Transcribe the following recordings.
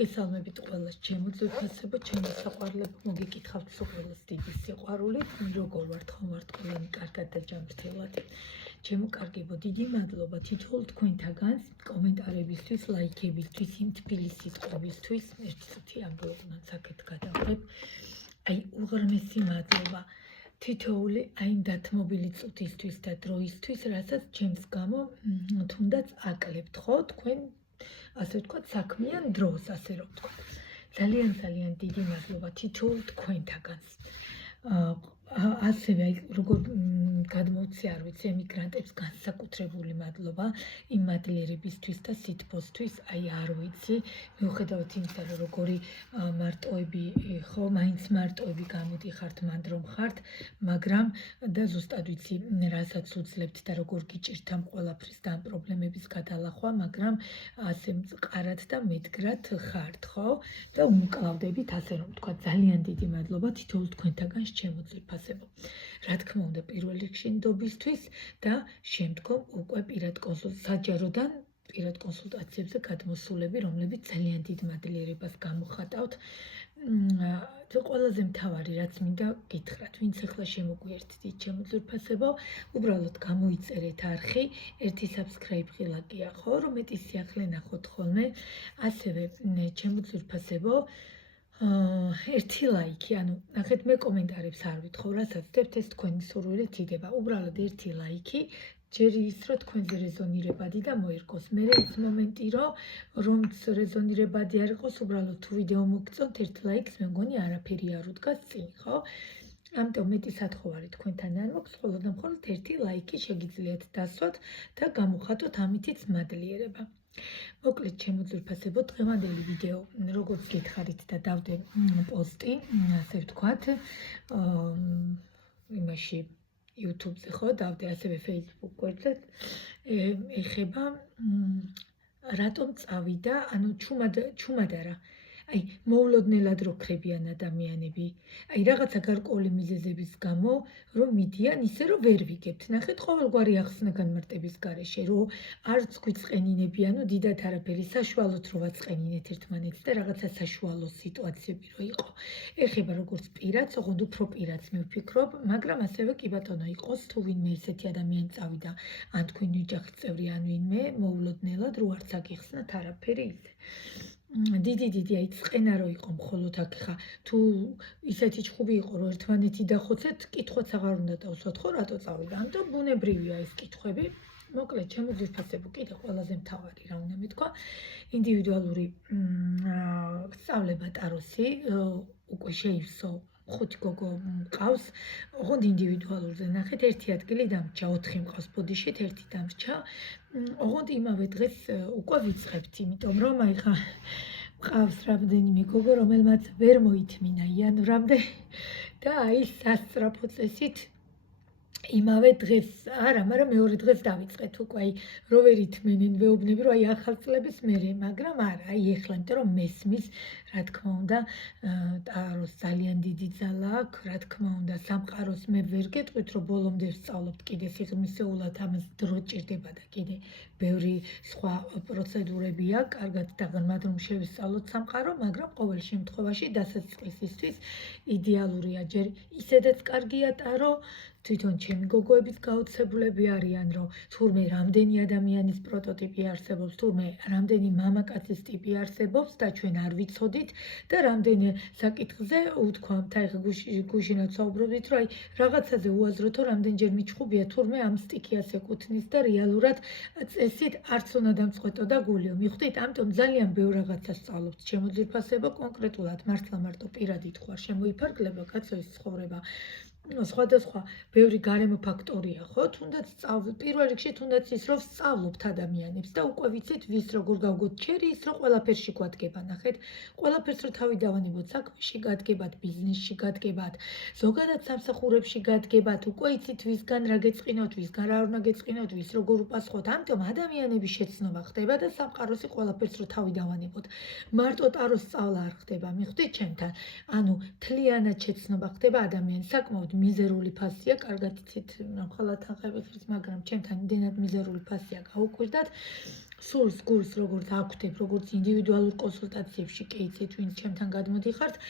მოგესალმებით ყველას ჩემო ძვირფასებო, ჩემო საყვარლებო, მოგეკითხავთ სულ დიდი სიყვარული, როგორ ვართ, ხომ ვართ ყველანი კარგად და ჯანმრთელად. ჩემო კარგებო, დიდი მადლობა თითოეულ თქვენთაგანს კომენტარებისთვის, ლაიქებისთვის, იმ თბილისის ყოფისთვის, ერთი წუთი ამბობდნენ საკეთ გადავხებ. აი უღრმესი მადლობა თითოეული აი დათმობილი წუთისთვის და დროისთვის, რასაც ჩემს გამო თუნდაც აკლებთ, ხო, თქვენ ასე ვთქვათ, საქმიან დროს, ასე რომ ვთქვათ. ძალიან დიდი მადლობა თითოეულ თქვენთაგანს. ასევე როგორ გადმოვცი არ ვიცი ემიგრანტებს განსაკუთრებული მადლობა იმ მადლიერებისთვის და სითბოსთვის, აი არ ვიცი, მიუხედავად იმისა, რომ როგორი მარტოები ხო, მაინც მარტოები გამოდიხართ, მანდ რომ ხართ, მაგრამ და ზუსტად ვიცი, რასაც უძლებთ და როგორ გიჭირთ ამ ყველაფრის და ამ პრობლემების გადალახვა, მაგრამ ასე მყარად და მედგრად ხართ, ხო? და უმკლავდებით, ასე რომ ვთქვათ, ძალიან დიდი მადლობა თითოეულ თქვენთაგანს ჩემო ძვირფასებო. რა თქმა უნდა, პირველ რიგში ნდობისთვის და შემდგომ უკვე პირად საჯაროდან პირად კონსულტაციებზე გადმოსულები, რომლებიც ძალიან დიდ მადლიერებას გამოხატავთ. ყველაზე მთავარი, რაც მინდა გითხრათ, ვინც ახლა შემოგვიერთდით ჩემო ძვირფასებო, უბრალოდ გამოიწერეთ არხი, ერთი subscribe ღილაკია, ხო, რომ მეტი სიახლე ნახოთ ხოლმე. ასევე ჩემო ძვირფასებო, ერთი ლაიქი, ანუ ნახეთ მე კომენტარებს არ ვითხოვ, რასაც ვდებთ, ეს თქვენი სურვილით იდება. უბრალოდ ერთი ლაიქი, ჯერ ის რომ თქვენზე რეზონირებადი და მოერგოს. მე ის მომენტი რომც რეზონირებადი არ იყოს, უბრალოდ თუ ვიდეო მოგწონთ ერთ ლაიქს, მე მგონი არაფერი არ უდგას წინ, ხო? ამიტომ მეტი სათხოვარი თქვენთან არ მაქვს, მხოლოდ და მხოლოდ ერთი ლაიქი შეგიძლიათ დასვათ და გამოხატოთ ამითიც მადლიერება. მოკლედ ჩემო ძვირფასებო, დღევანდელი ვიდეო, როგორც გითხარით და დავდე პოსტი, ასე ვთქვათ, იმაში YouTube-ზე ხო, დავდე ასევე Facebook გვერდზე, ეხება რატომ წავიდა, ანუ ჩუმად არა. აი, მოულოდნელად რო ქრებიან ადამიანები. აი, რაღაცა გარკვეული მიზეზების გამო, რომ მიდიან ისე, რომ ვერ ვიგებთ. ნახეთ, ყოველგვარი ახსნა განმარტების გარეშე, რომ არც გვიწყენინებიან, დიდად არაფერი, საშუალოდ რო ვაწყენინეთ ერთმანეთს და რაღაცა საშუალო სიტუაციები რო იყო. ეხება როგორც პირადს, ოღონდ უფრო პირადს მე ვფიქრობ, მაგრამ ასევე კი ბატონო იყოს, თუ ვინმე ესეთი ადამიანი წავიდა, ან თქვენი ოჯახის წევრი, ან ვინმე მოულოდნელად რო არც აგიხსნათ არაფერი ისე. დიდი აი წყენა რო იყო მხოლოდ აქ ხა თუ ისეთი ჭხუბი იყო რომ ერთმანეთი დახოცეთ კითხვაც აღარ უნდა დავსვათ ხო რატო წავიდა ამიტომ ბუნებრივია ეს კითხვები მოკლედ ჩემო ძვირფასებო კიდე ყველაზე მთავარი რა უნდა მეთქვა ინდივიდუალური სწავლება ტაროსი უკვე შეივსო 5 გოგო მყავს, ოღონდ ინდივიდუალურზე ნახეთ, ერთი ადგილი დამრჩა, 4 მყავს ბოდიშით, ერთი დამრჩა. ოღონდ იმავე დღეს უკვე ვიწყებთ, იმიტომ რომ აი ხა მყავს რამდენიმე გოგო, რომელმაც ვერ მოითმინა იანვრამდე და აი სასწრაფო წესით იმავე დღეს, არა, მაგრამ მეორე დღეს დავიწყეთ უკვე, აი რო ვერ ითმენენ ვეუბნები, რომ აი ახალ წლების მერე, მაგრამ არა, აი ეხლა, იმიტომ რომ მესმის, რა თქმა უნდა, ტაროს ძალიან დიდი ძალა აქვს, რა თქმა უნდა, სამყაროს მე ვერ გეტყვით, რომ ბოლომდე ვსწავლობთ კიდე სიღრმისეულად, ამას დრო ჭირდება და კიდე ბევრი სხვა პროცედურებია, კარგად და ღრმად რომ შევისწავლოთ სამყარო, მაგრამ ყოველ შემთხვევაში დასაწყისისთვის იდეალურია, ჯერ ისედაც კარგია ტარო, თვითონ ჩემი გოგოების გაოცებულები არიან, რომ თურმე რამდენი ადამიანის პროტოტიპი არსებობს, თურმე რამდენი მამაკაცის ტიპი არსებობს და ჩვენ არ ვიცოდით და რამდენი საკითხზე უთქვამთ, აი გუშინაც საუბრობდით, რომ აი რაღაცაზე უაზროთო რამდენჯერ მიჩხუბია, თურმე ამ სტიქიას ეკუთვნის და რეალურად წესით არც უნდა დამწყვეტო და გულიო. მიხვდით, ამიტომ ძალიან ბევრ რაღაცას სწავლობთ ჩემო ძვირფასებო, კონკრეტულად მართლა მარტო პირადი თქვა შემოიფარგლება კაცოის ცხოვრება. სხვადასხვა ბევრი გარემო ფაქტორია, ხო? თუნდაც პირველ რიგში თუნდაც ის რომ სწავლობთ ადამიანებს და უკვე ვიცით ვის როგორ გავგოთ ჩერი ის რომ ყველაფერში გვადგება, ნახეთ, ყველაფერს რომ თავი დავანებოთ, საქმეში გადგებათ, ბიზნესში გადგებათ, ზოგადად სამსახურებში გადგებათ, უკვე იცით ვისგან რა გეწყინოთ, ვისგან რა უნდა გეწყინოთ, ვის როგორ უპასუხოთ, ამიტომ ადამიანების შეცნობა ხდება და სამყაროსი ყველაფერს რომ თავი დავანებოთ. მარტო ტაროს სწავლა არ ხდება, მიხვდით ჩემთან? ანუ თლიანად შეცნობა ხდება ადამიანის საკმაოდ მიზერული ფასია, კარგად იცით, ხოლმე თანხები ხრის, მაგრამ ჩემთან იმდენად მიზერული ფასია გაუკვირდათ. სულს გულს როგორც აქვთ, როგორც ინდივიდუალურ კონსულტაციებში კი იცით, ვინც ჩემთან გადმოდიხართ,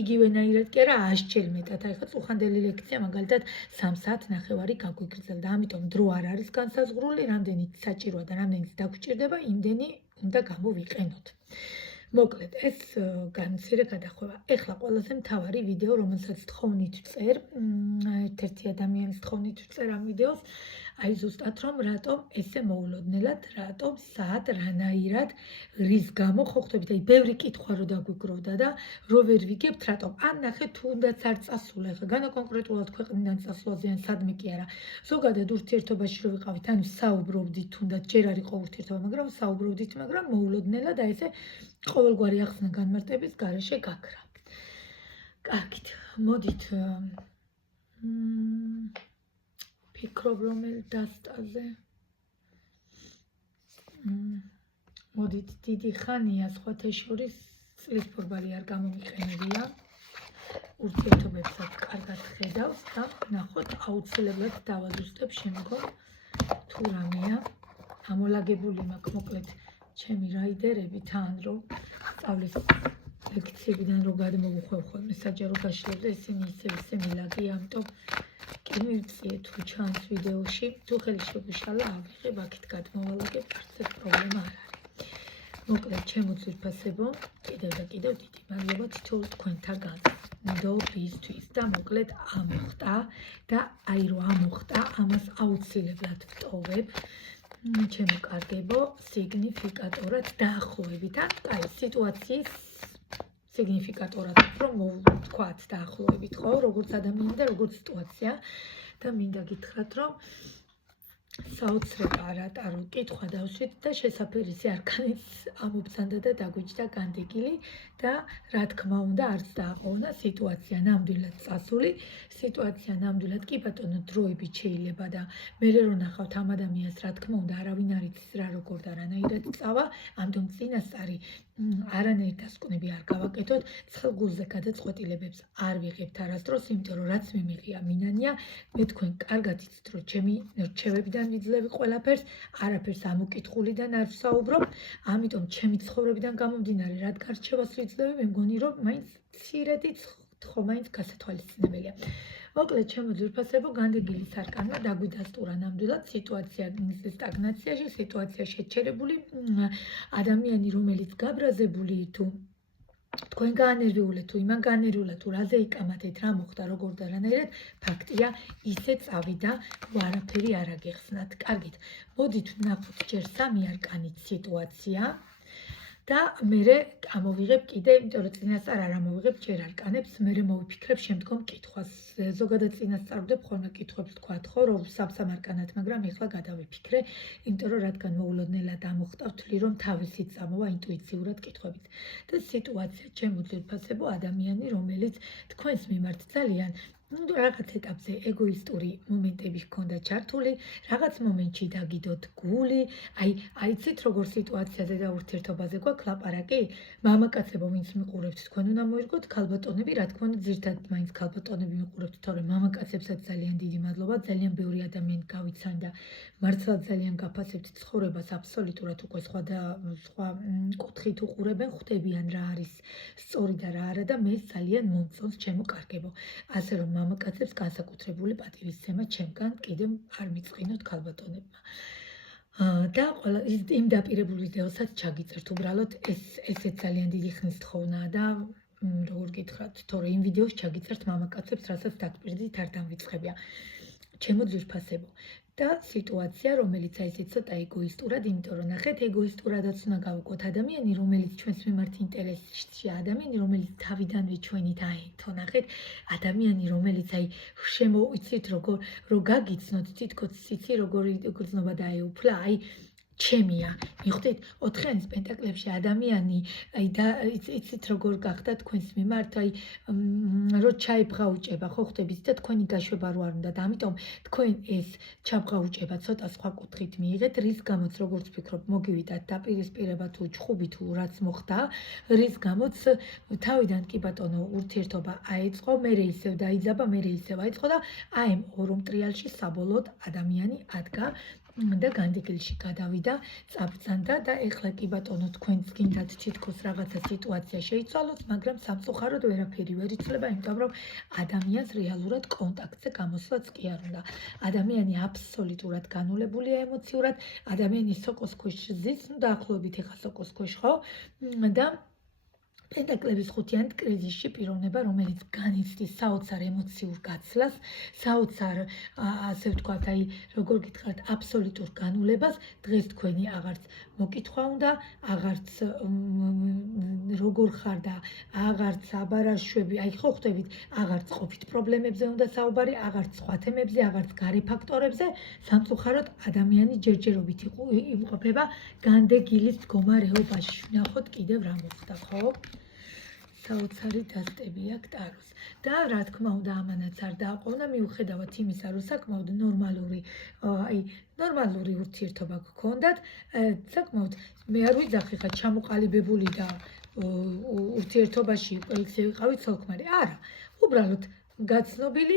იგივენაირად კი არა 100-ჯერ მეტად. აი ხო წუხანდელი ლექცია მაგალითად 3 საათნახევარი გაგვიგრძელდა. ამიტომ დრო არ არის განსაზღვრული, რამდენიც საჭიროა და რამდენიც დაგვჭირდება, იმდენი უნდა გამოვიყენოთ. მოკლედ, ეს განცირე გადახვევა. ეხლა ყველაზე მთავარი ვიდეო, რომელსაც თხოვნით წერ, ერთ-ერთი ადამიანის თხოვნით წერ ამ ვიდეოს, აი ზუსტად რომ რატომ ესე მოულოდნელად, რატომ სად, რანაირად, რის გამო ხო ხვდებით, აი ბევრი კითხვა რო დაგვიგროვდა და რო ვერ ვიგებთ, რატომ? ან ნახეთ თუნდაც არ წასულა, ხა განაკონკრეტულად ქვეყნიდან წასვლაზე ან სადმე კი არა. ზოგადად ურთიერთობაში რო ვიყავით, ანუ საუბრობდით, თუნდაც ჯერ არ იყო ურთიერთობა, მაგრამ საუბრობდით, მაგრამ მოულოდნელად აი ესე ყოველგვარი ახსნა განმარტების გარეშე გაქრა. კარგით, მოდით ფიქრობ რომელ დასტაზე. მოდით დიდი ხანია სხვათა შორის წლისფორბალი არ გამომიყენებია. ურთიერთობებსაც კარგად ხედავს და ნახოთ აუცილებლად დავაზუსტებ შემდგომ თუ რამეა ამოლაგებული მაქვს მოკლედ ჩემი რაიდერები თან რომ სწავლის ლექციებიდან რო გადმოვუხვევ ხოლმე საჯარო გაშლებზე ისინი ისე მილაგია, ამიტომ კი მივწიე თუ ჩანს ვიდეოში, თუ ხელი შეგვიშალა ავიღებ აქეთ გადმოვალაგებ, არც ეს პრობლემა არ არის. მოკლედ ჩემო ძვირფასებო, კიდევ და კიდევ დიდი მადლობა თითოეულ თქვენთაგან მდობისთვის და მოკლედ ამოხტა და აი რო ამოხტა, ამას აუცილებლად ვტოვებ. ჩემო კარგებო, სიგნიფიკატორად დაახლოებით, აი სიტუაციის სიგნიფიკატორად რომ ვთქვათ დაახლოებით, ხო, როგორც ადამიანი და როგორც სიტუაცია და მინდა გითხრათ, რომ საოცრება რატა რო კითხვა დავშვით და შესაფერისი არქანიც ამობრძანდა და დაგვიჯდა განდეგილი და რა თქმა უნდა არც დააყოვნა სიტუაცია ნამდვილად წასული, სიტუაცია ნამდვილად კი ბატონო დროებით შეიძლება და მე რო ნახავთ ამ ადამიანს რა თქმა უნდა არავინ არ იცის რა როგორ და რანაირად წავა, ამიტომ წინასწარი არანაირ დასკვნები არ გავაკეთოთ, ცხელგულზე გადაწყვეტილებებს არ ვიღებთ არასდროს, იმიტომ რომ რაც მე მიღია მინანია, მე თქვენ კარგად იცით რომ ჩემი რჩევებიდან ვიძლევი ყველაფერს, არაფერს ამოკითხულიდან არ ვსაუბრობ, ამიტომ ჩემი ცხოვრებიდან გამომდინარე, რადგან რჩევას ვიძლევი, მე მგონი რომ მაინც მცირედიც ხო მაინც გასათვალისწინებელია. მოკლედ ჩემო ძვირფასებო, განდეგილის არკანმა დაგვიდასტურა ნამდვილად სიტუაცია სტაგნაციაში, სიტუაცია შეჩერებული, ადამიანი რომელიც გაბრაზებული თუ თქვენ გაანერვიულეთ თუ იმან გაანერვიულა თუ რაზე იკამათეთ, რა მოხდა, როგორ და რანაირად, ფაქტია ისე წავიდა, არაფერი არ აგეხსნათ. კარგით, მოდით ვნახოთ ჯერ სამი არკანით სიტუაცია. და მე ამოვიღებ კიდე, იმიტომ რომ წინასწარ არ ამოვიღებ ჯერ არკანებს, მე მოვიფიქრებ შემდგომ კითხვას. ზოგადად წინასწარვდებ ხოლმე კითხვებს თქვათ, ხო, რომ სამ არკანად, მაგრამ ეხლა გადავიფიქრე, იმიტომ რომ რადგან მოულოდნელად ამოხტა, ვთვლი რომ თავისით წამოვა ინტუიციურად კითხვებით. და სიტუაცია ჩემო ძვირფასებო, ადამიანი, რომელიც თქვენს მიმართ ძალიან რაღაც ეტაპზე ეგოისტური მომენტები ჰქონდა ჩართული, რაღაც მომენტში დაგიდოთ გული, აიცით როგორ სიტუაციაზე და ურთიერთობაზე გვაქვს ლაპარაკი? მამაკაცებო, ვინც მიყურებთ, თქვენ უნდა მოირგოთ, ქალბატონები, რა თქმა უნდა, ძირითადად მაინც ქალბატონები მიყურებთ, თორემ მამაკაცებსაც ძალიან დიდი მადლობა, ძალიან ბევრი ადამიანი გავიცან და მართლაც ძალიან გაფასებთ ცხოვრებას, აბსოლუტურად უკვე სხვა კუთხით უყურებენ, ხვდებიან რა არის სწორი და რა არა და მე ძალიან მომწონს ჩემო კარგებო. ასე რომ მამაკაცებს განსაკუთრებული პატივისცემა ჩემგან კიდევ არ მიწყინოთ ქალბატონებმა. და იმ დაპირებულ ვიდეოსაც ჩაგიწერთ, უბრალოდ ესეც ძალიან დიდი ხნის თხოვნაა და როგორ გითხრათ, თორე იმ ვიდეოს ჩაგიწერთ მამაკაცებს, რასაც დაგპირდით არ დამვიწყებია. ჩემო ძვირფასებო. და სიტუაცია, რომელიც აი ესე ცოტა ეგოისტურად, იმიტომ რომ ნახეთ, ეგოისტურადაც უნდა გავუკვოთ ადამიანი, რომელიც ჩვენს მიმართ ინტერესშია, ადამიანი, რომელიც თავიდანვე ჩვენით აერთო, ნახეთ, ადამიანი, რომელიც აი შემოიცით, როგორ გაგიცნოთ, თითქოს იცი, როგორი გრძნობა დაეუფლა, აი ჩემია. მივხვდით, 4-იანის პენტაკლებში ადამიანი, იცით როგორ გახდა თქვენს მიმართ, რო ჩაიბღაუჭება, ხო ხდებით და თქვენი გაშვება რო არ უნდა და ამიტომ თქვენ ეს ჩაბღაუჭება ცოტა სხვა კუთხით მიიღეთ, რის გამოც როგორც ვფიქრობ, მოგივიდათ დაპირისპირება თუ ჩხუბი თუ რაც მოხდა, რის გამოც თავიდან კი ბატონო ურთიერთობა აეწყო, მერე ისევ დაიძაბა, მერე ისევ აეწყო და აი ამ ორ მტრიალში საბოლოოდ ადამიანი ადგა და განდეგილში გადავიდა, წაბრძანდა და ეხლა კი ბატონო თქვენც გინდათ თითქოს რაღაცა სიტუაცია შეიცვალოთ, მაგრამ სამწუხაროდ ვერაფერი ვერ იცვლება, იმიტომ რომ ადამიანს რეალურად კონტაქტზე გამოსვლაც კი არ უნდა. ადამიანი აბსოლუტურად განულებულია ემოციურად, ადამიანი სოკოს ქვეშ ზის, დაახლოებით ეხლა სოკოს ქვეშ ხო? და პენტაკლების 5-იან კრიზისში პიროვნება, რომელიც განიცდის საოცარ ემოციურ გაცლას, საოცარ, ასე ვთქვათ, როგორ გითხრათ, აბსოლუტურ განულებას, დღეს თქვენი აღარც მოკითხვა უნდა, აღარც როგორ ხარ და აღარც აბარაშვები, ხო ხდებით, აღარც ყოფით პრობლემებზე უნდა საუბარი, აღარც სხვა თემებზე, აღარც გარე ფაქტორებზე, სამწუხაროდ ადამიანი ჯერჯერობით იმყოფება განდეგილის მდგომარეობაში. ვნახოთ კიდევ რა მოხდა, ხო? საოცარი დასტები აქვს ტაროს. და რა თქმა უნდა, ამანაც არ დააყოვნა, მიუხედავად იმისა, რომ საკმაოდ ნორმალური ურთიერთობა გქონდათ, საკმაოდ მე არ ვიძახი ხა ჩამოყალიბებული და ურთიერთობაში ისე ვიყავით ცოლ-ქმარი. არა, უბრალოდ გაცნობილი,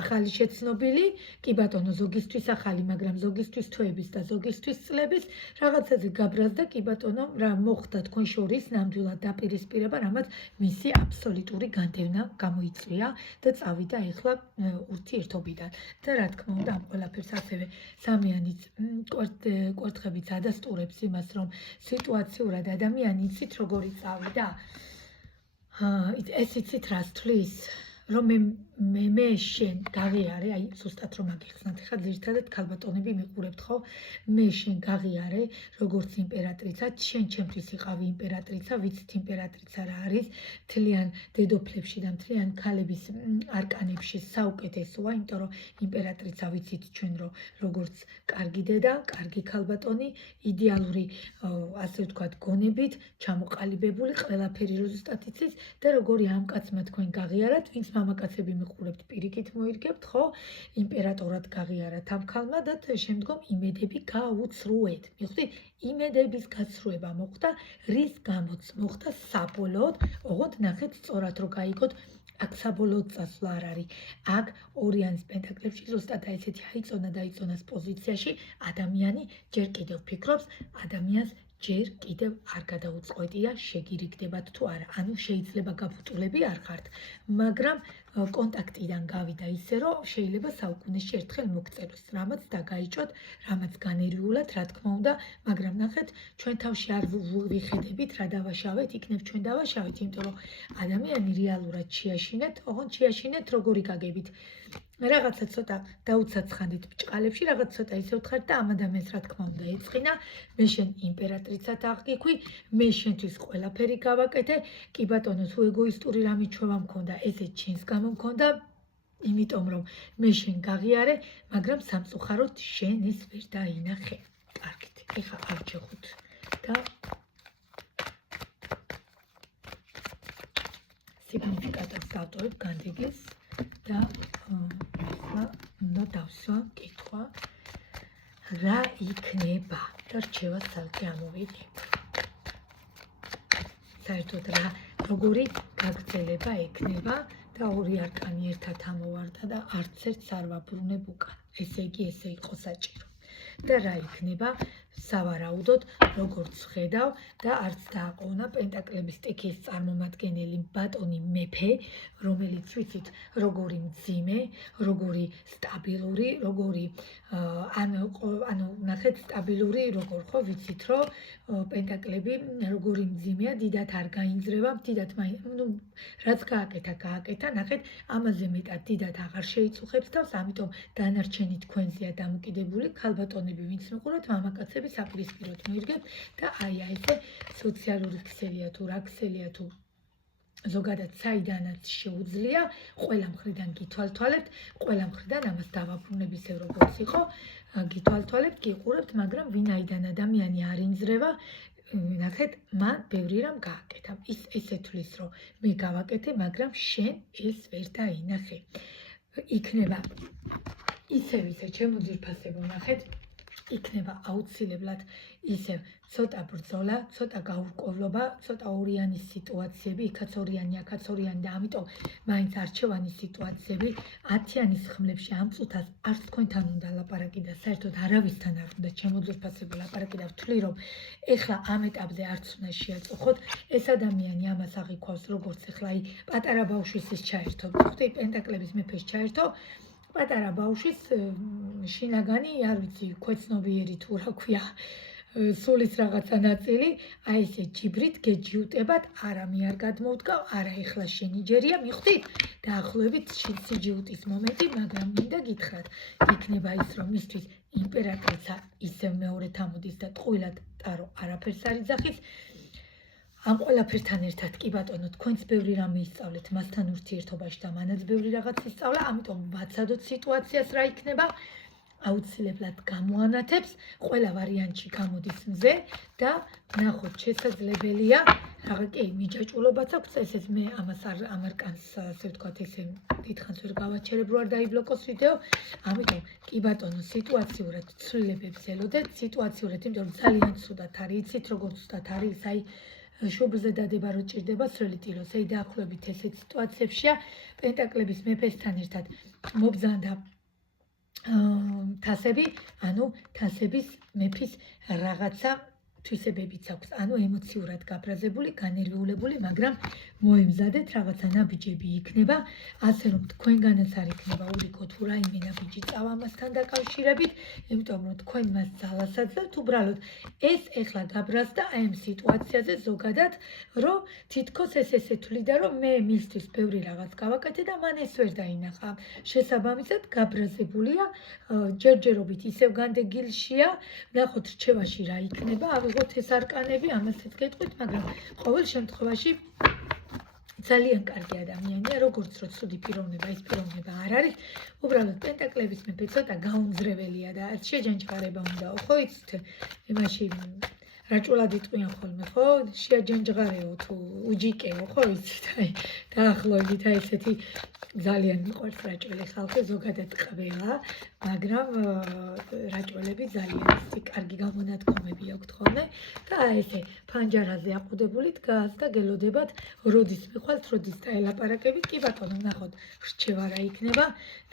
ახალი შეცნობილი, კი ბატონო, ზოგისთვის ახალი, მაგრამ ზოგისთვის თვეების და ზოგისთვის წლების რაღაცაზე გაბრაზდა, კი ბატონო, რა მოხდა თქვენ შორის ნამდვილად დაპირისპირება, რამაც მისი აბსოლუტური განდევნა გამოიწვია და წავიდა ეხლა ურთიერთობიდან. და რა თქმა უნდა, ამ ყველაფერს ასევე სამიანიც კვერთხებიც ადასტურებს იმას, რომ სიტუაციურად ადამიანი იცით როგორი წავიდა. ეს იცით რას თვლის? რომ მე შენ გაღიარე, აი ზუსტად რომ აგიხსნათ, ხა ძირითადად ქალბატონები მიყურებთ ხო? მე შენ გაღიარე, როგორც იმპერატრიცა, შენ ჩემთვის იყავი იმპერატრიცა, ვიცით იმპერატრიცა რა არის, მთლიან დედოფლებში და მთლიან ქალების არკანებში საუკეთესოა, იმიტომ რომ იმპერატრიცა ვიცით ჩვენ რომ როგორც კარგი დედა, კარგი ქალბატონი, იდეალური, ასე ვთქვათ, გონებით, ჩამოყალიბებული, ყველაფერი რო ზუსტად იცის და როგორი ამ კაცმა თქვენ გაღიარათ, ვინც მამაკაცები მიყურებთ პირიქით მოირგებთ, ხო? იმპერატორად გაღიარათ ამ ქალმა და შემდგომ იმედები გაუცრუეთ. მივხვდით, იმედების გაცრუება მოხდა, რის გამოც მოხდა საბოლოოდ, ოღონდ ნახეთ სწორად რო გაიგოთ, აქ საბოლოოდ წასვლა არ არის. აქ 2-იანის პენტაკლებში ზუსტად ესეთი აიწონას პოზიციაში ადამიანი ჯერ კიდევ ფიქრობს, ადამიანს ჯერ კიდევ არ გადაუწყვეტია შეგირიგდებათ თუ არა. ანუ შეიძლება გაფუტულები არ ხართ, მაგრამ კონტაქტიდან გავიდა ისე, რომ შეიძლება საუკუნეში ერთხელ მოგწეროს, რამაც დაგაიჭოთ, რამაც განერვიულად, რა თქმა უნდა, მაგრამ ნახეთ, ჩვენ თავში არ ვიხედებით, რა დავაშავეთ, იქნებ ჩვენ დავაშავეთ, იმიტომ რომ ადამიანი რეალურად შეაშინეთ, ოღონდ შეაშინეთ როგორი გაგებით. რაღაცა ცოტა დაუცაცხანდით ბჭყალებში, რაღაც ცოტა ისე ვთხართ და ამ ადამიანს რა თქმა უნდა ეწყინა, მე შენ იმპერატრიცად აღგიქვი, მე შენთვის ყველაფერი გავაკეთე, კი ბატონო, თუ ეგოისტური რამე ჩვევა მქონდა, ესეც შენს გამო მქონდა, იმიტომ რომ მე შენ გაღიარე, მაგრამ სამწუხაროდ შენ ეს ვერ დაინახე. კარგით, ეხლა ავჭეხოთ და სიგნიფიკატებს დავტოვებ განდეგილს და უნდა დავსვა კითხვა რა იქნება და რჩევას ძალზე ამოვიდი. საერთოდ როგორი გაგრძელება ექნება და 2 არკანი ერთად ამოვარდა და არც ერთს არ ვაბრუნებ უკან. ესე იგი, ესე იყო საჭირო. და რა იქნება სავარაუდოდ, როგორც ხედავ და არც დააყოვნა პენტაკლების ტიქის წარმომადგენელი ბატონი მეფე, რომელიც ვიცით, როგორი მძიმე, როგორი სტაბილური, როგორი ანუ ნახეთ სტაბილური როგორ ხო ვიცით, რომ პენტაკლები როგორი მძიმეა, დიდად არ გაინძრევა, დიდად რაც გააკეთა, ნახეთ, ამაზე მეტად დიდად აღარ შეიწუხებს თავს, ამიტომ დანარჩენი თქვენზეა დამოკიდებული, ქალბატონები ვინც მიყურებთ, მამაკაცები საპირისპიროდ მოირგებთ და აი ესე სოციალური ქსელია თუ რა ქსელია თუ ზოგადად საიდანაც შეუძლია, ყველა მხრიდან გითვალთვალებთ, ყველა მხრიდან ამას დავაბრუნებისევ როგორც იყო, გითვალთვალებთ, გიყურებთ, მაგრამ ვინაიდან ადამიანი არ ინძრევა, ნახეთ, მან ბევრი რამ გააკეთა. ის ესე თulis, რომ მე გავაკეთე, მაგრამ შენ ეს ვერ დაინახე. იქნება ისევ ჩემო ძვირფასებო, ნახეთ, იქნება აუცილებლად ისევ ცოტა ბრძოლა, ცოტა გაურკვევლობა, ცოტა ორიანი სიტუაციები, იქაც ორიანი, აქაც ორიანი და ამიტომ მაინც არჩევანი სიტუაციები 10-იანის ხმლებში ამ წუთას არც თქვენთან უნდა ლაპარაკი და საერთოდ არავისთან არ უნდა ჩემო ძვირფასებო ლაპარაკი და ვთვლი, რომ ეხლა ამ ეტაპზე არც უნდა შეაწუხოთ, ეს ადამიანი ამას აღიქვავს, როგორც ეხლა პატარა ბავშვის ის ჩაერთო, ხუთი პენტაკლების მეფეს ჩაერთო, პატარა ბავშვის შინაგანი, არ ვიცი, ქვეცნობიერი თუ რა ქვია, სულის რაღაცა ნაწილი, აი ესე ჯიბრით გეჯიუტებათ, არა მე არ გადმოვდგავ, არა ეხლა შენი ჯერია, მიხვდით? დაახლოებით სიჯიუტის მომენტი, მაგრამ მინდა გითხრათ, იქნება ის, რომ მისთვის იმპერატრიცა ისევ მეორედ ამოდის და ტყუილად ტარო არაფერს არ იძახის. ამ ყველაფერთან ერთად კი ბატონო, თქვენც ბევრი რამე ისწავლეთ მასთან ურთიერთობაში და მანაც ბევრი რაღაც ისწავლა, ამიტომ ვაცადოთ სიტუაციას რა იქნება. აუცილებლად გამოანათებს, ყველა ვარიანტში გამოდის მზე და ნახოთ, შესაძლებელია, რაღა კი მიჯაჭვულობაც აქვს, ესეც მე ამას არ კანს, ასე ვთქვათ, ესე დიდხანს ვერ გავაჩერებ, რომ არ დაიბლოკოს ვიდეო, ამიტომ კი ბატონო, სიტუაციურად ცვლილებებს ელოდეთ, სიტუაციურად, იმიტომ რომ ძალიან ცუდად არის, იცით როგორ ცუდად არის, აი შუბლზე დადება რო ჭირდება სრული ტილოს, აი დაახლოებით ესეთ სიტუაციებშია, პენტაკლების მეფესთან ერთად მობზანდა თასები, ანუ თასების მეფის რაღაცა თვისებებიც აქვს, ანუ ემოციურად გაბრაზებული, განერვიულებული, მაგრამ მოემზადეთ რაღაცა ნაბიჯები იქნება, ასე რომ თქვენგანაც არ იქნება ურიკო თუ რაიმე ნაბიჯი წავა მასთან დაკავშირებით, იმიტომ რომ თქვენ მას ძალას აძლევთ, უბრალოდ ეს ეხლა გაბრაზდა აი ამ სიტუაციაზე ზოგადად, რომ თითქოს ესე თვლიდა, რომ მე მისთვის ბევრი რაღაც გავაკეთე და მან ეს ვერ დაინახა. შესაბამისად, გაბრაზებულია, ჯერჯერობით ისევ განდეგილშია, ნახოთ რჩევაში რა იქნება, ავიღოთ ეს არკანები, ამასაც გეტყვით, მაგრამ ყოველ შემთხვევაში ძალიან კარგი ადამიანია, როგორც რო ცუდი პიროვნება, ის პიროვნება არ არის. უბრალოდ პენტაკლების მეფე ცოტა გაუნძრეველია და შეჯანჯღარება უნდაო, ხო იცით? იმაში რაჭულად იტყვიან ხოლმე, ხო? შეაჯანჯღარეო თუ უჯიკეო, ხო იცით? აი, დაახლოებით აი ესეთი ძალიან მიყვარს რაჭველი ხალხი, ზოგადად ყველა, მაგრამ რაჭველები ძალიან კარგი გამონათქვამები აქვთ ხოლმე და ესე ფანჯარაზე აყუდებული დგას და გელოდებათ, როდის მიხვალთ, როდის დაელაპარაკებით, კი ბატონო, ნახოთ, რჩევა რა იქნება,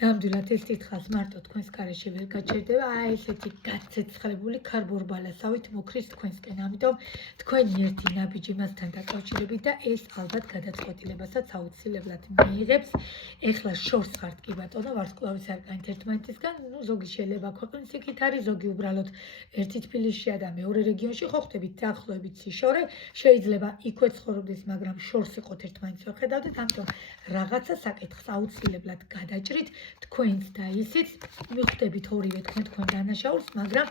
ნამდვილად ეს დიდხანს მარტო თქვენს გარეშე ვერ გაჩერდება, აი ესეთი გაცეცხლებული ქარბორბალასავით მოკრის თქვენსკენ, ამიტომ თქვენი ერთი ნაბიჯი მასთან დაკავშირებით და ეს ალბათ გადაწყვეტილებასაც აუცილებლად მიიღებს. ეხლა შორს ხართ კი ბატონო, ვარსკვლავის არკანით ერთმანეთისგან, ну ზოგი შეიძლება ქვეყნის იქით არის, ზოგი უბრალოდ ერთი თბილისშია და მეორე რეგიონში ხო ხდებით დაახლოებით სიშორე, შეიძლება იქვე ცხოვრობდეს, მაგრამ შორს იყოთ ერთმანეთს ვერ ხედავდეთ, ამიტომ რაღაცა საკითხს აუცილებლად გადაჭრით, თქვენც და ისიც მიხვდებით ორივე თქვენ დანაშაულს, მაგრამ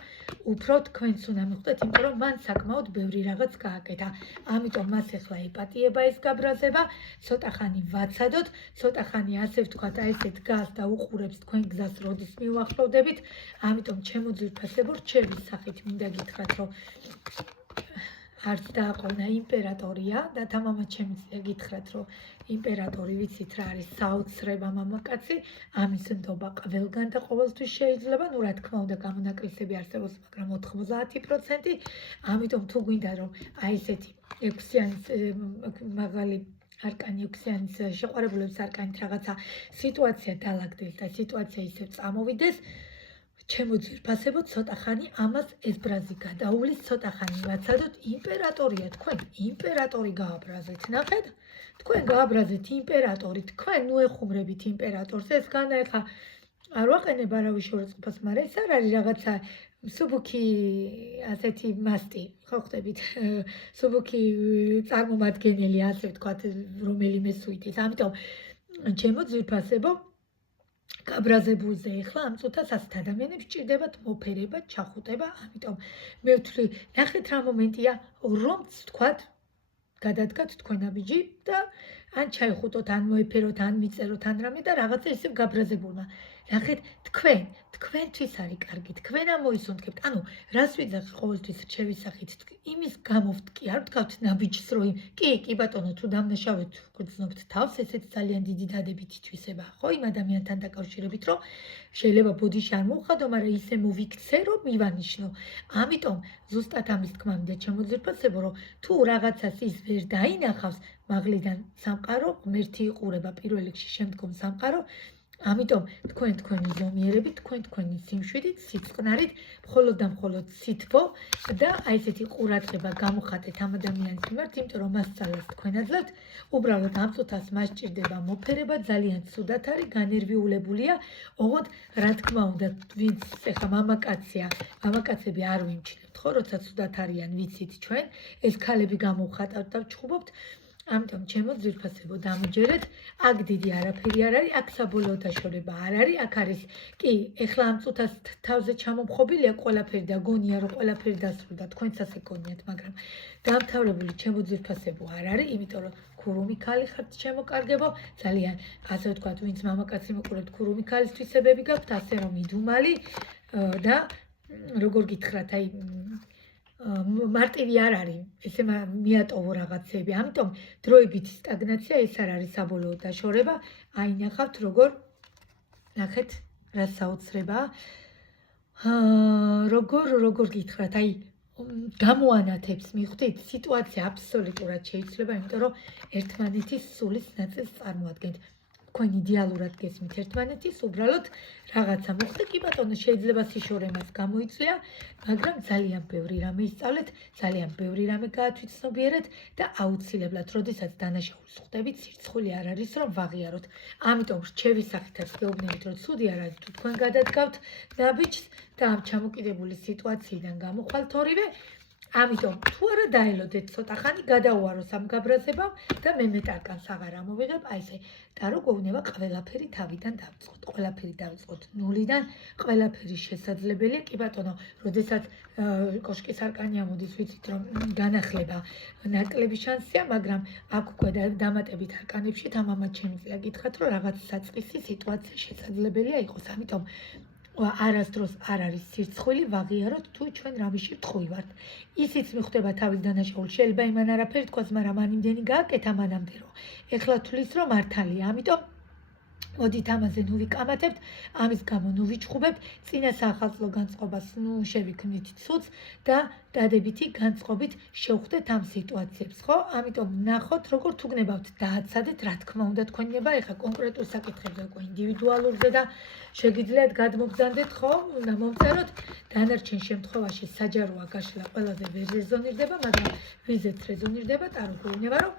უფრო თქვენც უნდა მიხვდეთ, იმიტომ რომ მან საკმაოდ ბევრი რაღაც გააკეთა. ამიტომ მას ეხლა იპატიება ეს გაბრაზება, ცოტა ხანი ვაცადოთ, ცოტა ხანი ასე ვთქვათ, აი ესე დგას და უყურებს თქვენ გზას, როდის მივახლოვდებით, ამიტომ ჩემო ძვირფასებო, რჩევის სახით მინდა გითხრათ, რომ არც დააყოვნა იმპერატორია და თამამად შემიძლია გითხრათ, რომ იმპერატორი ვიცით რა არის, საოცრება მამაკაცი, ამის ნდობა ყველგან და ყოველთვის შეიძლება, ну რა თქმა უნდა გამონაკლისები არსებობს, მაგრამ 90%, ამიტომ თუ გვინდა რომ აი ესეთი 6-იანის მაღალი არკანი 6-იანის შეყვარებულების არკანით რაღაცა სიტუაცია დაალაგდეს და სიტუაცია ისევ წამოვიდეს, ჩემო ძვირფასებო, ცოტა ხანი ამას ეს ბრაზი გადაუვლის, ცოტა ხანი ვაცადოთ, იმპერატორია თქვენ, იმპერატორი გააბრაზეთ, ნახეთ? თქვენ გააბრაზეთ იმპერატორი, თქვენ ნუ ეხუმრებით იმპერატორს, ეს განაეხა არ ვაყენებ არავის შორწყებას, მაგრამ ეს არ არის რაღაცა სუბუქი ასეთი მასტი, ხო ხდებით, სუბუქი წარმომადგენელი, ასე ვთქვათ, რომელიმე სუიტის, ამიტომ ჩემო ძვირფასებო, გაბრაზებულზე ეხლა ამ წუთას ასეთ ადამიანებს სჭირდებათ მოფერება, ჩახუტება, ამიტომ მე ვთვლი, ნახეთ რა მომენტია, რომც ვთქვათ, გადადგათ თქვენ აბიჯი და ან ჩაიხუტოთ, ან მოეფეროთ, ან მიწეროთ, ან რამე და რაღაცა ისევ გაბრაზებულმა. ნახეთ, თქვენთვის არის კარგი, თქვენ ამოისუნთქებთ. ანუ რას ვიძახი ყოველთვის რჩევის სახით? იმის გამოვთ კი არ ვთქვათ ნაბიჯს რომ კი ბატონო, თუ დამნაშავედ გრძნობთ თავს, ესეც ძალიან დიდი დადებითი თვისებაა, ხო, იმ ადამიანთან დაკავშირებით, რომ შეიძლება ბოდიში არ მოუხადო, მაგრამ ისე მოვიქცე, რომ მივანიშნო. ამიტომ ზუსტად ამის თქმა მინდა ჩემოძირფასებო, რომ თუ რაღაცას ის ვერ დაინახავს, მაღლიდან სამყარო, ღმერთი იყურება პირველ რიგში, შემდგომ სამყარო. ამიტომ თქვენი ზომიერებით, თქვენი სიმშვიდით, სიწყნარით, მხოლოდ და მხოლოდ სითბო და აი ესეთი ყურადღება გამოხატეთ ამ ადამიანის მიმართ, იმიტომ რომ მას სწავლას თქვენ აძლევთ. უბრალოდ ამ წუთას მას ჭირდება მოფერება, ძალიან ცუდად არის, განერვიულებულია. ოღონდ რა თქმა უნდა, ვინც ეხა მამაკაცები არ ვიმჩნევთ, ხო, როცა ცუდად არიან, ვიცით ჩვენ, ეს ქალები გამოვხატავთ და ვჩხუბობთ. ამიტომ ჩემო ძვირფასებო დამჯერეთ, აქ დიდი არაფერი არ არის, აქ საბოლოო დაშორება არ არის, აქ არის კი, ეხლა ამ წუთას თავზე ჩამომხობილია ყველაფერი და გონია რომ ყველაფერი დასრულდა, თქვენცაც ეგონიათ, მაგრამ დამთავრებული ჩემო ძვირფასებო არ არის, იმიტომ რომ ქურუმი ქალი ხართ შემოკარგებო, ძალიან ასე ვთქვათ, ვინც მამაკაცი მოყურებთ, ქურუმი ქალის თვისებები გაქვთ, ასე რომ იდუმალი და როგორ გითხრათ, აი მარტივი არ არის, ესე მიატოვო რაღაცები. ამიტომ დროებითი სტაგნაცია ეს არ არის საბოლოო დაშორება. აი ნახავთ როგორ ნახეთ რა საოცრებაა. როგორ გითხრათ, აი გამოანათებს, მიხვდით, სიტუაცია აბსოლუტურად შეიძლება, იმიტომ რომ ერთმანეთის სულის ნაწილს წარმოადგენთ. თქვენ იდეალურად გესმით ერთმანეთის, უბრალოდ რაღაცა მოხდა, კი ბატონო, შეიძლება სიშორემას გამოიწვია, მაგრამ ძალიან ბევრი რამე ისწავლეთ, ძალიან ბევრი რამე გაათვითცნობიერეთ და აუცილებლად, როდესაც დანაშაულს ხვდებით, სირცხული არ არის რომ ვაღიაროთ. ამიტომ რჩევის სახითაც გეუბნებით, რომ ცუდი არ არის თუ თქვენ გადადგავთ ნაბიჯს და ამ ჩამოკიდებული სიტუაციიდან გამოხვალთ ორივე. ამიტომ თუ არა დაელოდეთ ცოტა ხანი, გადაუაროს ამ გაბრაზებამ და მე მეტარკანს აღარ ამოვიღებ, აი ესე და რო გვეუბნება ყველაფერი თავიდან დავიწყოთ, ყველაფერი დავიწყოთ ნულიდან, ყველაფერი შესაძლებელია, კი ბატონო, როდესაც კოშკის არკანი ამოდის, ვიცით რომ განახლება ნაკლები შანსია, მაგრამ აქ უკვე დამატებით არკანებში თამამად შემიძლია გითხრათ, რომ რაღაც საწყისი სიტუაცია შესაძლებელია იყოს, ამიტომ არასდროს არ არის სირცხვილი, ვაღიაროთ თუ ჩვენ რამეში ვთხოვივართ. ისიც მიხვდება თავის დანაშაულს, შეიძლება იმან არაფერი თქვას, მაგრამ მან იმდენი გააკეთა მანამდე, რომ ეხლა თulis რომ მართალია, ამიტომ მოდით ამაზე ნუ ვიკამათებთ, ამის გამო ნუ ვიჩხუბებთ, წინა საახალწლო განწყობას ნუ შევიქმნით ცუდს და დადებითი განწყობით შევხვდეთ ამ სიტუაციებს, ხო? ამიტომ ნახოთ, როგორ თუგნებავთ დააცადეთ, რა თქმა უნდა, თქვენ ნება ეხა კონკრეტულ საკითხებზე უკვე ინდივიდუალურზე და შეგიძლიათ გადმოგზანდეთ, ხო? უნდა მომწეროთ, დანარჩენ შემთხვევაში საჯაროა გაშლა ყველაზე ვერ რეზონირდება, მაგრამ ვიზეც რეზონირდება, ტაროქუნება რომ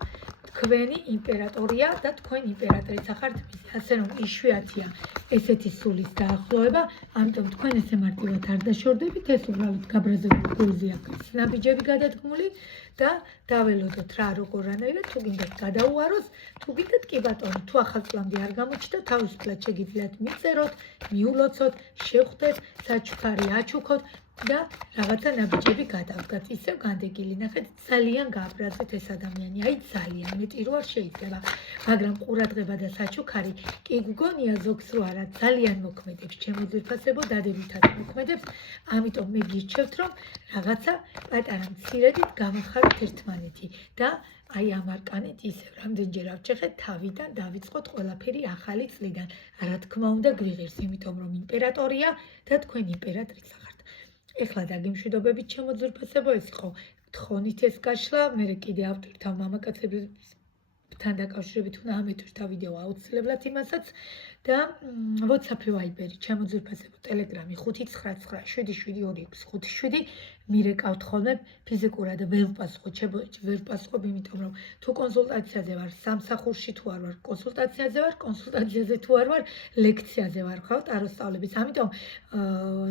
თქვენი იმპერატორია და თქვენ იმპერატრიცა ხართ მის. ასე რომ იშვიათია ესეთი სულის დაახლოება, ამიტომ თქვენ ესე მარტივად არ დაშორდებით, ეს უბრალოდ გაბრაზებული გულზე აქვს ნაბიჯები გადადგმული და დაველოდოთ რა როგორანაირად, თუ გინდათ გადაუაროს, თუ გინდათ კი ბატონო, თუ ახალწლამდე არ გამოჩნდა, თავისუფლად შეგიძლიათ მიწეროთ, მიულოცოთ, შევხვდეთ, საჩუქარი აჩუქოთ და რაღაცა ნაბიჯები გადავდგათ. ისევ განდეგილი ნახეთ, ძალიან გააბრაზეთ ეს ადამიანი, აი ძალიან მეტი რო არ შეიძლება, მაგრამ ყურადღება და საჩუქარი კი გგონია ზოგს რო არა, ძალიან მოქმედებს, ჩემო ძვირფასებო, დადებითად მოქმედებს, ამიტომ მე გირჩევთ, რომ რაღაცა პატარა მცირედით გამახაროთ ერთმანეთი და აი ამ არკანით ისევ რამდენჯერ ავჭეხეთ, თავიდან დავიწყოთ ყველაფერი ახალი წლიდან. რა თქმა უნდა გვიღირს, იმიტომ რომ იმპერატორია და თქვენ იმპერატრიცა ხართ. ეხლა დაგემშვიდობებით ჩემო ძვირფასებო, ეს იყო თხოვნით ეს გაშლა, მე კიდე ავტვირთავ მამაკაცებთან დაკავშირებით უნდა ამეთვირთა ვიდეო აუცილებლად იმასაც და WhatsApp-ი, Viber-ი, ჩემო ძვირფასებო, Telegram-ი 599772557, მირეკავთ ხოლმე ფიზიკურად ვერ ვპასუხობ, იმიტომ რომ თუ კონსულტაციაზე ვარ, სამსახურში თუ არ ვარ, კონსულტაციაზე თუ არ ვარ, ლექციაზე ვარ, ხო, ტაროსწავლების, ამიტომ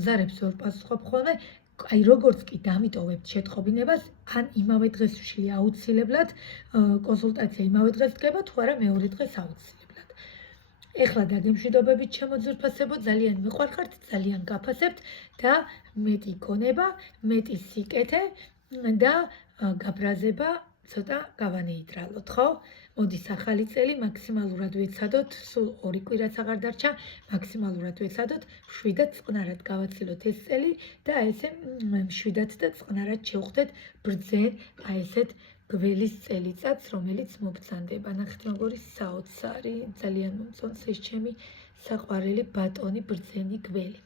ზარებს ვერ ვპასუხობ ხოლმე. აი როგორც კი დამიტოვებთ შეტყობინებას, ან იმავე დღეს ვშლი აუცილებლად, კონსულტაცია იმავე დღეს დგება, თუ არა მეორე დღეს აუცილებლად. ეხლა დაგემშვიდობებით ჩემო ძვირფასებო, ძალიან მიყვარხართ, ძალიან გაფასებთ და მეტი გონება, მეტი სიკეთე და გაბრაზება ცოტა გავანეიტრალოთ, ხო? მოდის ახალი წელი, მაქსიმალურად ვეცადოთ, სულ 2 კვირაც აღარ დარჩა, მაქსიმალურად ვეცადოთ, 7-დან წყნარად გავაცილოთ ეს წელი და ესე 7-დან და წყნარად შევხვდეთ ბრძენ აი ესეთ გველის წელიწადს, რომელიც მობრძანდება. ნახეთ როგორი საოცარი, ძალიან მომწონს ეს ჩემი საყვარელი ბატონი ბრძენი გველი.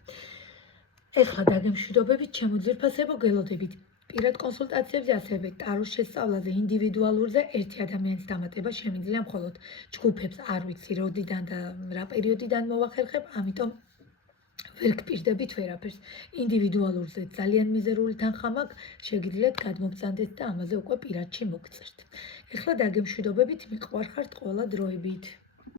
ეხლა დაგემშვიდობებით, ჩემო ძვირფასებო, გელოდებით პირად კონსულტაციებზე, ასევე ტაროს შესწავლაზე, ინდივიდუალურზე ერთი ადამიანის დამატება შემიძლია მხოლოდ ჯგუფებს არ ვიცი როდიდან და რა პერიოდიდან მოვახერხებ, ამიტომ ვერ გპირდებით ვერაფერს. ინდივიდუალურზე ძალიან მიზერული თანხა მაქვს, შეგიძლიათ გადმობრძანდეთ და ამაზე უკვე პირადში მოგწერთ. ეხლა დაგემშვიდობებით, მიყვარხართ ყველა დროებით.